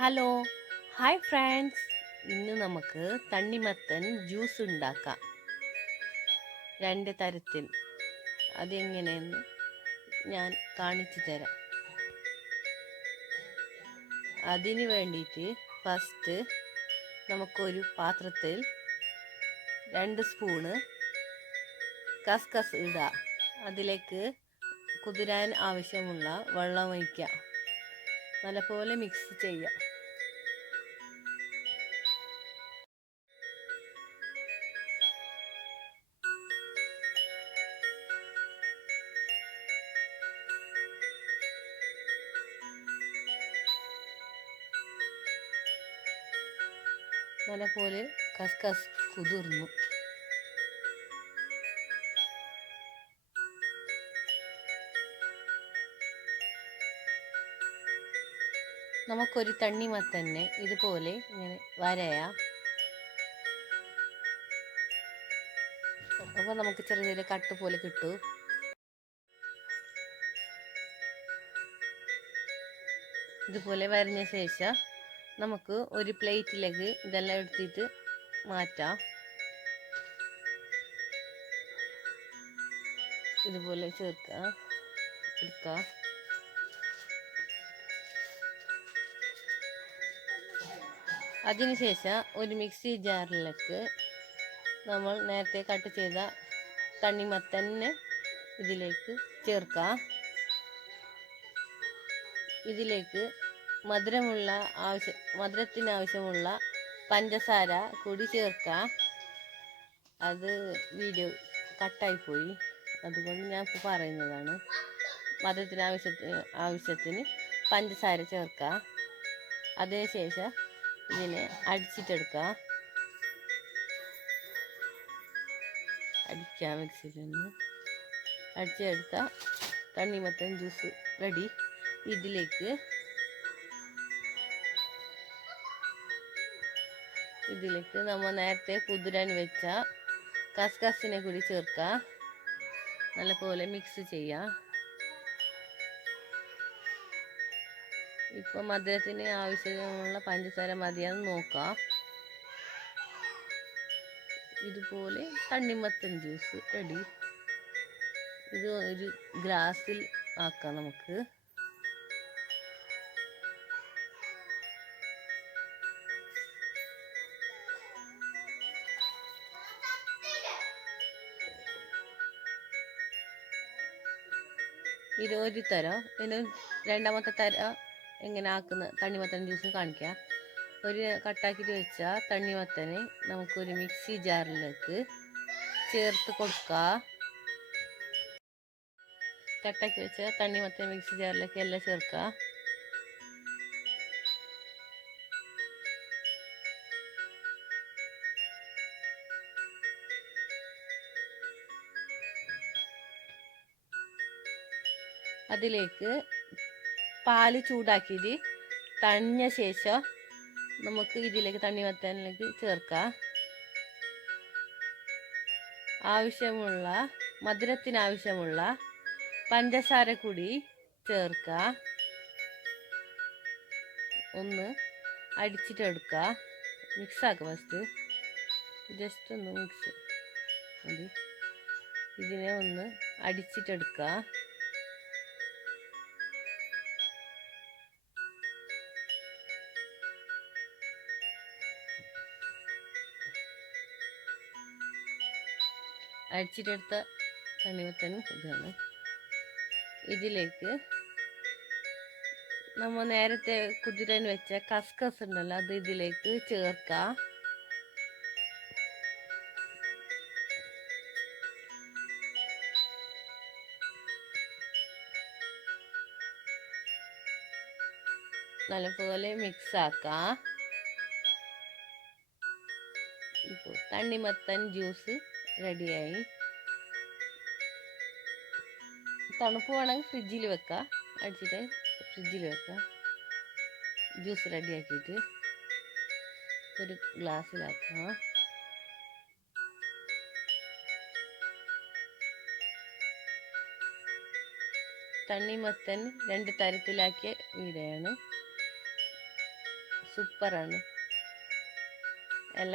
Hello. Hi friends. ഇന്ന് നമുക്ക് തണ്ണിമത്തൻ ജ്യൂസ് ഉണ്ടാക്കാം. രണ്ട് തരത്തിൽ. അതെങ്ങനെയെന്ന് ഞാൻ കാണിച്ചു തരാം. അതിന് വേണ്ടിയിട്ട് ഫസ്റ്റ് നമുക്കൊരു പാത്രത്തിൽ രണ്ട് സ്പൂണ് കസ്കസ് ഇടുക അതിലേക്ക് കുതിരാൻ ആവശ്യമുള്ള വെള്ളം ഒഴിക്കുക നല്ലപോലെ മിക്സ് ചെയ്യാം. നല്ലപോലെ കസ്കസ് കുതിർന്നു. നമുക്കൊരു തണ്ണിമത്തന്നെ ഇതുപോലെ ഇങ്ങനെ വരയാം. അപ്പോൾ നമുക്ക് ചെറിയ ചെറിയ കട്ട് പോലെ കിട്ടും. ഇതുപോലെ വരഞ്ഞ ശേഷം നമുക്ക് ഒരു പ്ലേറ്റിലേക്ക് ഇതെല്ലാം എടുത്തിട്ട് മാറ്റാം. ഇതുപോലെ ചേർക്കാം എടുക്കാം. അതിനുശേഷം ഒരു മിക്സി ജാറിലേക്ക് നമ്മൾ നേരത്തെ കട്ട് ചെയ്ത തണ്ണിമത്തന്നെ ഇതിലേക്ക് ചേർക്കാം. ഇതിലേക്ക് മധുരമുള്ള ആവശ്യ മധുരത്തിനാവശ്യമുള്ള പഞ്ചസാര കൂടി ചേർക്കാം. അത് വീഡിയോ കട്ടായിപ്പോയി അതുകൊണ്ട് ഞാൻ ഇപ്പോൾ പറയുന്നതാണ് മധുരത്തിന് ആവശ്യത്തിന് ആവശ്യത്തിന് പഞ്ചസാര ചേർക്കാം. അതിനുശേഷം ഇങ്ങനെ അടിച്ചിട്ടെടുക്കുക അടിക്കാം മിക്സിയിൽ നിന്ന്. അടിച്ചെടുത്ത തണ്ണിമത്തൻ ജ്യൂസ് റെഡി. ഇതിലേക്ക് ഇതിലേക്ക് നമ്മൾ നേരത്തെ കുതിരാൻ വെച്ച കസ്കസിനെ കൂടി ചേർക്കുക നല്ലപോലെ മിക്സ് ചെയ്യാം. ഇപ്പോൾ മധുരത്തിന് ആവശ്യമുള്ള പഞ്ചസാര മതിയാന്ന് നോക്കാം. ഇതുപോലെ തണ്ണിമത്തൻ ജ്യൂസ് റെഡി. ഇത് ഒരു ഗ്ലാസ്സിൽ ആക്കാം നമുക്ക്. ഇത് ഒരു തരം. ഇനി രണ്ടാമത്തെ തരം എങ്ങനെ ആക്കുന്ന തണ്ണിമത്തൻ ജ്യൂസ് കാണിക്കാം. ഒരു കട്ടാക്കിയിട്ട് വെച്ച തണ്ണിമത്തനെ നമുക്കൊരു മിക്സി ജാറിലേക്ക് ചേർത്ത് കൊടുക്കുക കട്ടാക്കി വെച്ച തണ്ണിമത്തൻ മിക്സി ജാറിലേക്ക് എല്ലാം ചേർക്കുക അതിലേക്ക് പാൽ ചൂടാക്കിയിട്ട് തണിഞ്ഞ ശേഷം നമുക്ക് ഇതിലേക്ക് തണ്ണിമത്തനിലേക്ക് ചേർക്കാം ആവശ്യമുള്ള മധുരത്തിനാവശ്യമുള്ള പഞ്ചസാര കൂടി ചേർക്കുക. ഒന്ന് അടിച്ചിട്ടെടുക്കുക. മിക്സാക്കുക ഫസ്റ്റ് ജസ്റ്റ് ഒന്ന് മിക്സ് മതി. ഇതിനെ ഒന്ന് അടിച്ചിട്ടെടുക്കുക. അടിച്ചിട്ടെടുത്ത തണ്ണിമത്തനും ഇതാണ്. ഇതിലേക്ക് നമ്മൾ നേരത്തെ കുതിരാൻ വെച്ച കസ്കസ് ഉണ്ടല്ലോ അത് ഇതിലേക്ക് ചേർക്കാം. നല്ലപോലെ മിക്സ് ആക്കാം. തണ്ണിമത്തൻ ജ്യൂസ് റെഡിയായി. തണുപ്പ് വേണമെങ്കിൽ ഫ്രിഡ്ജിൽ വെക്കാം. അടിച്ചിട്ട് ഫ്രിഡ്ജിൽ വെക്കാം. ജ്യൂസ് റെഡിയാക്കിയിട്ട് ഒരു ഗ്ലാസ്സിലാക്കാം. തണ്ണിമത്തൻ രണ്ട് തരത്തിലാക്കിയ വീടയാണ്. സൂപ്പറാണ്. എല്ലാ